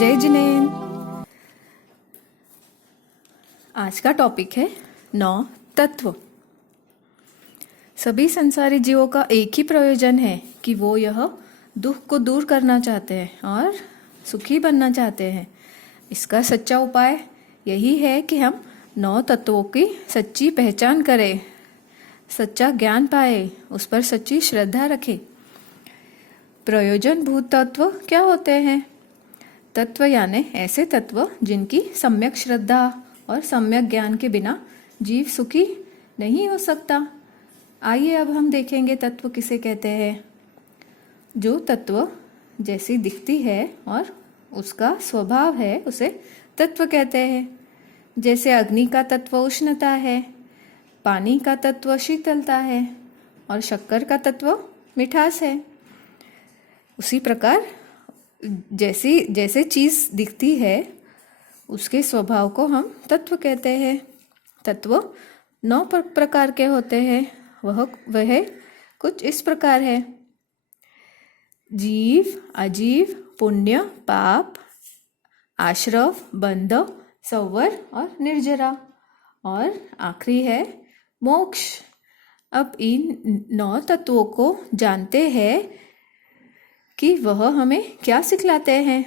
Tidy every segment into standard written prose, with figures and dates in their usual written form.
जय जिनेन। आज का टॉपिक है 9 तत्व। सभी संसारी जीवों का एक ही प्रयोजन है कि वो यह दुख को दूर करना चाहते हैं और सुखी बनना चाहते हैं। इसका सच्चा उपाय यही है कि हम 9 तत्वों की सच्ची पहचान करें, सच्चा ज्ञान पाए, उस पर सच्ची श्रद्धा रखें। प्रयोजन भूत तत्व क्या होते हैं? तत्व यानी ऐसे तत्व जिनकी सम्यक श्रद्धा और सम्यक ज्ञान के बिना जीव सुखी नहीं हो सकता। आइए अब हम देखेंगे तत्व किसे कहते हैं। जो तत्व जैसी दिखती है और उसका स्वभाव है उसे तत्व कहते हैं। जैसे अग्नि का तत्व उष्णता है, पानी का तत्व शीतलता है और शक्कर का तत्व मिठास है। उसी प्रकार जैसे चीज दिखती है उसके स्वभाव को हम तत्व कहते हैं। तत्व 9 प्रकार के होते हैं। वह कुछ इस प्रकार है: जीव, अजीव, पुण्य, पाप, आश्रव, बंध, संवर और निर्जरा, और आखिरी है मोक्ष। अब इन 9 तत्वों को जानते हैं कि वह हमें क्या सिखलाते हैं।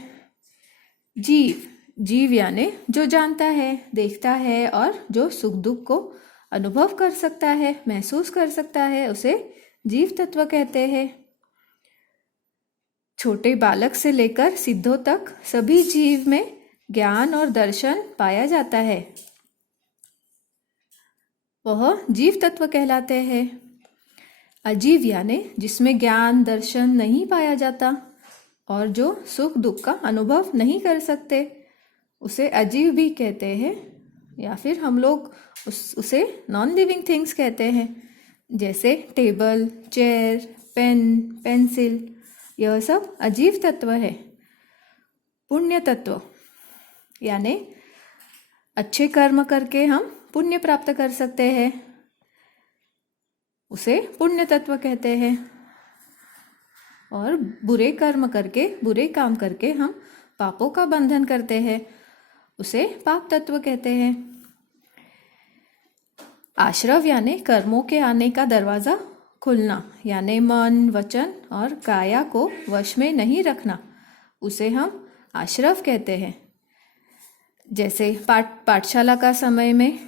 जीव यानी जो जानता है, देखता है और जो सुख दुख को अनुभव कर सकता है, महसूस कर सकता है, उसे जीव तत्व कहते हैं। छोटे बालक से लेकर सिद्धों तक सभी जीव में ज्ञान और दर्शन पाया जाता है, वह जीव तत्व कहलाते हैं। अजीव यानी जिसमें ज्ञान दर्शन नहीं पाया जाता और जो सुख दुख का अनुभव नहीं कर सकते, उसे अजीव भी कहते हैं, या फिर हम लोग उसे नॉन लिविंग थिंग्स कहते हैं। जैसे टेबल, चेयर, पेन, पेंसिल, यह सब अजीव तत्व है। पुण्य तत्व यानी अच्छे कर्म करके हम पुण्य प्राप्त कर सकते हैं, उसे पुण्य तत्व कहते हैं। और बुरे कर्म करके, बुरे काम करके हम पापों का बंधन करते हैं, उसे पाप तत्व कहते हैं। आश्रव यानी कर्मों के आने का दरवाजा खुलना, यानी मन, वचन और काया को वश में नहीं रखना, उसे हम आश्रव कहते हैं। जैसे पाठशाला का समय में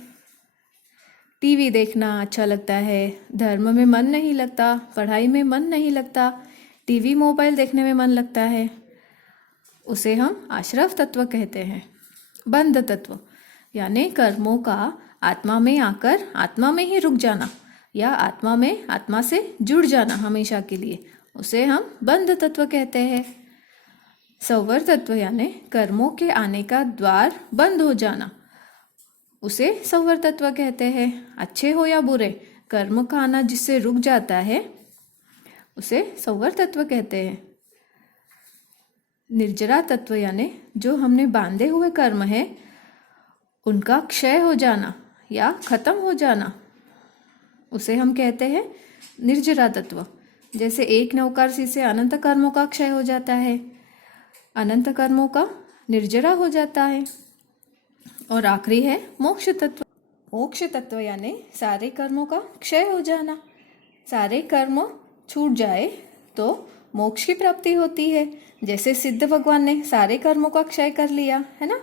टीवी देखना अच्छा लगता है, धर्म में मन नहीं लगता, पढ़ाई में मन नहीं लगता, टीवी मोबाइल देखने में मन लगता है, उसे हम आश्रव तत्व कहते हैं। बंध तत्व यानी कर्मों का आत्मा में आकर आत्मा में ही रुक जाना, या आत्मा से जुड़ जाना हमेशा के लिए, उसे हम बंध तत्व कहते हैं। संवर तत्व यानी कर्मों के आने का द्वार बंद हो जाना, उसे संवर तत्व कहते हैं। अच्छे हो या बुरे, कर्म का आना जिससे रुक जाता है, उसे संवर तत्व कहते हैं। निर्जरा तत्व यानी जो हमने बांधे हुए कर्म है उनका क्षय हो जाना या खत्म हो जाना, उसे हम कहते हैं निर्जरा तत्व। जैसे एक नवकारसी से अनंत कर्मों का क्षय हो जाता है, अनंत कर्मों का निर्जरा हो जाता है। और आखिरी है मोक्ष तत्व। मोक्ष तत्व यानी सारे कर्मों का क्षय हो जाना। सारे कर्म छूट जाए तो मोक्ष की प्राप्ति होती है। जैसे सिद्ध भगवान ने सारे कर्मों का क्षय कर लिया है ना,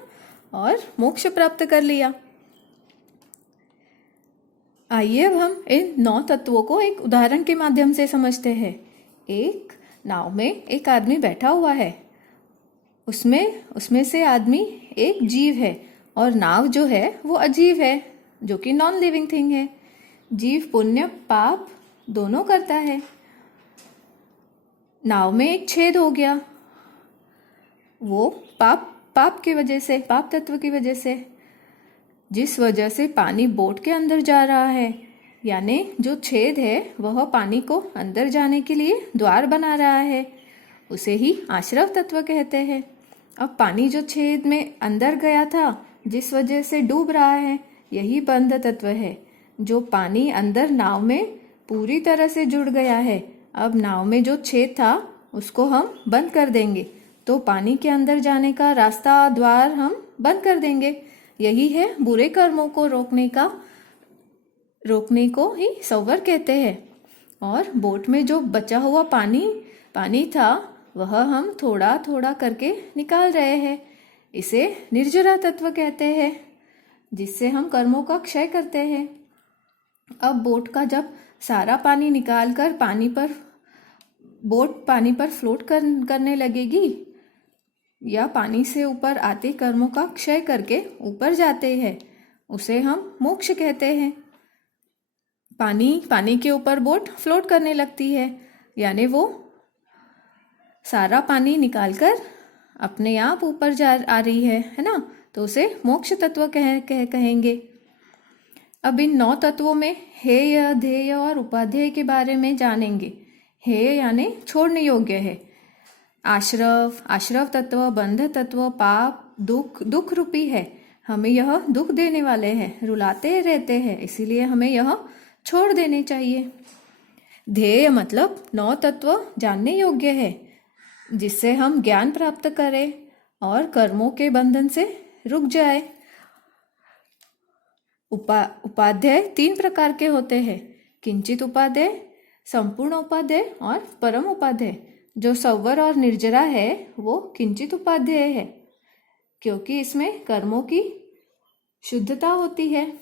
और मोक्ष प्राप्त कर लिया। आइए अब हम इन 9 तत्वों को एक उदाहरण के माध्यम से समझते हैं। एक नाव में एक आदमी बैठा हुआ है, उसमें से आदमी एक जीव है और नाव जो है वो अजीव है, जो कि नॉन लिविंग थिंग है। जीव पुण्य पाप दोनों करता है। नाव में एक छेद हो गया, वो पाप की वजह से, पाप तत्व की वजह से, जिस वजह से पानी बोट के अंदर जा रहा है, यानी जो छेद है वह पानी को अंदर जाने के लिए द्वार बना रहा है, उसे ही आश्रव तत्व कहते हैं। अब पानी जो छेद में अंदर गया था, जिस वजह से डूब रहा है, यही बंध तत्व है। जो पानी अंदर नाव में पूरी तरह से जुड़ गया है, अब नाव में जो छेद था उसको हम बंद कर देंगे तो पानी के अंदर जाने का रास्ता द्वार हम बंद कर देंगे। यही है बुरे कर्मों को रोकने को ही संवर कहते हैं। और बोट में जो बचा हुआ पानी था वह हम थोड़ा थोड़ा करके निकाल रहे हैं। इसे निर्जरा तत्व कहते हैं, जिससे हम कर्मों का क्षय करते हैं। अब बोट का जब सारा पानी निकाल कर बोट पानी पर फ्लोट करने लगेगी या पानी से ऊपर आते कर्मों का क्षय करके ऊपर जाते हैं, उसे हम मोक्ष कहते हैं। पानी के ऊपर बोट फ्लोट करने लगती है, यानी वो सारा पानी निकालकर अपने आप ऊपर आ रही है ना, तो उसे मोक्ष तत्व कहेंगे। अब इन 9 तत्वों में हेय, ध्येय और उपाध्येय के बारे में जानेंगे। हेय यानी छोड़ने योग्य है। आश्रव तत्व, बंध तत्व, पाप, दुख रूपी है। हमें यह दुख देने वाले हैं, रुलाते रहते हैं, इसीलिए हमें यह छोड़ देने चाहिए। ध्येय मतलब 9 तत्व जानने योग्य है, जिससे हम ज्ञान प्राप्त करें और कर्मों के बंधन से रुक जाए। उपाध्याय 3 प्रकार के होते हैं, किंचित उपाध्याय, संपूर्ण उपाध्याय और परम उपाध्याय। जो संवर और निर्जरा है वो किंचित उपाध्याय है, क्योंकि इसमें कर्मों की शुद्धता होती है।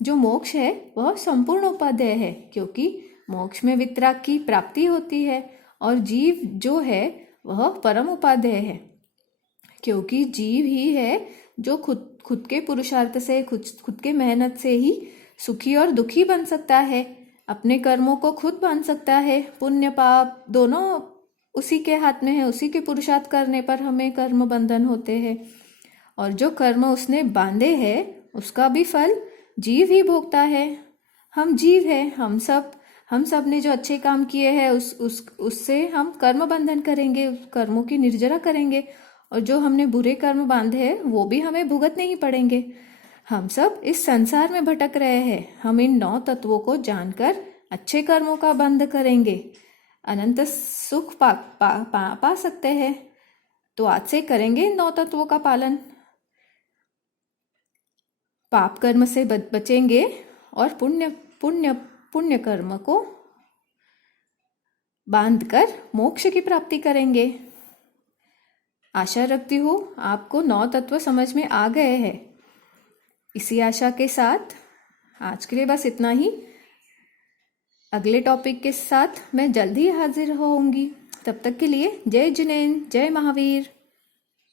जो मोक्ष है वह संपूर्ण उपाध्याय है, क्योंकि मोक्ष में वितराग की प्राप्ति होती है। और जीव जो है वह परम उपाध्याय है, क्योंकि जीव ही है जो खुद के पुरुषार्थ से, खुद के मेहनत से ही सुखी और दुखी बन सकता है। अपने कर्मों को खुद बांध सकता है। पुण्य पाप दोनों उसी के हाथ में है। उसी के पुरुषार्थ करने पर हमें कर्म बंधन होते हैं, और जो कर्म उसने बांधे हैं उसका भी फल जीव ही भोगता है। हम जीव है, हम सब ने जो अच्छे काम किए हैं उससे हम कर्म बंधन करेंगे, कर्मों की निर्जरा करेंगे। और जो हमने बुरे कर्म बांधे हैं वो भी हमें भुगतने ही पड़ेंगे। हम सब इस संसार में भटक रहे हैं। हम इन 9 तत्वों को जानकर अच्छे कर्मों का बंध करेंगे, अनंत सुख पा सकते हैं। तो आज से करेंगे इन 9 तत्वों का पालन। पाप कर्म से बचेंगे और पुण्य कर्म को बांधकर मोक्ष की प्राप्ति करेंगे। आशा रखती हूँ आपको 9 तत्व समझ में आ गए हैं। इसी आशा के साथ आज के लिए बस इतना ही। अगले टॉपिक के साथ मैं जल्दी हाजिर होऊंगी। तब तक के लिए जय जिनेन्द्र, जय महावीर।